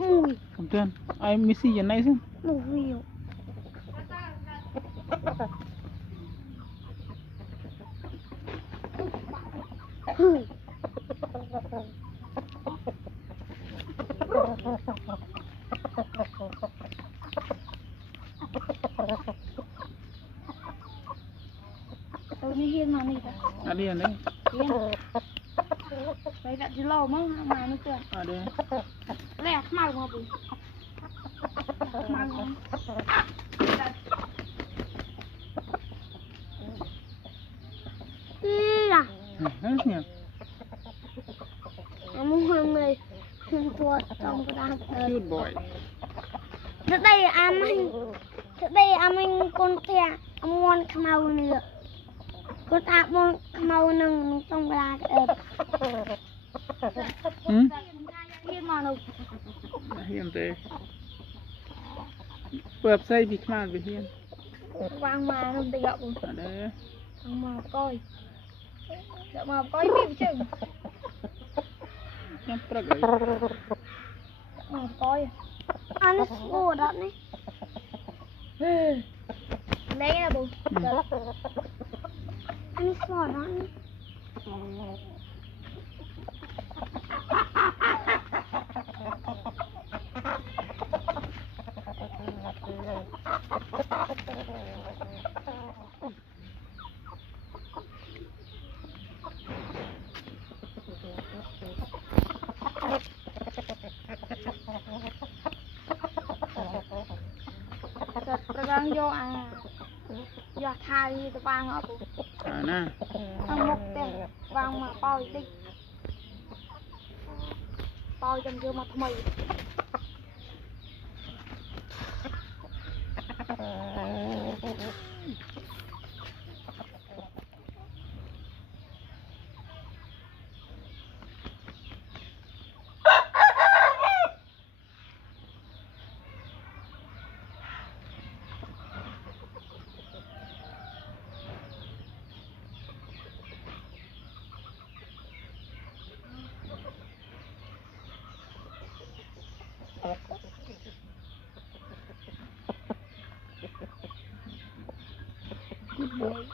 mùi. Không tên, ai Messi giờ này xem. Mùi nhiều. Tôi đi hiên mà đi ta. Đi anh đấy. Hiên. Đấy đã chỉ lâu mà nó chưa. Đây. Lẹ mau mà bùi. Mau. À. Hết nhỉ. Muốn hôm nay thua trong cái đám. Cute boy. Trước đây anh con thea muốn mau nữa. Con ta muốn mau nâng trong cái hiên mà đâu. Hiên thế. Bợp xây bị khmar bị hiên. Vang mà nó bị gọng. Đấy. Vang mà coi. Dạ mà coi phim chừng. Nhắm prag ấy. Mà coi. Ăn ngủ đó này. Lấy là bù. Ăn sò đó này. Vang vô vô thay tụi vang ở bù. Nè. Ăn một tiền vang mà coi đi. Coi trong vô mặt mày. Good boy.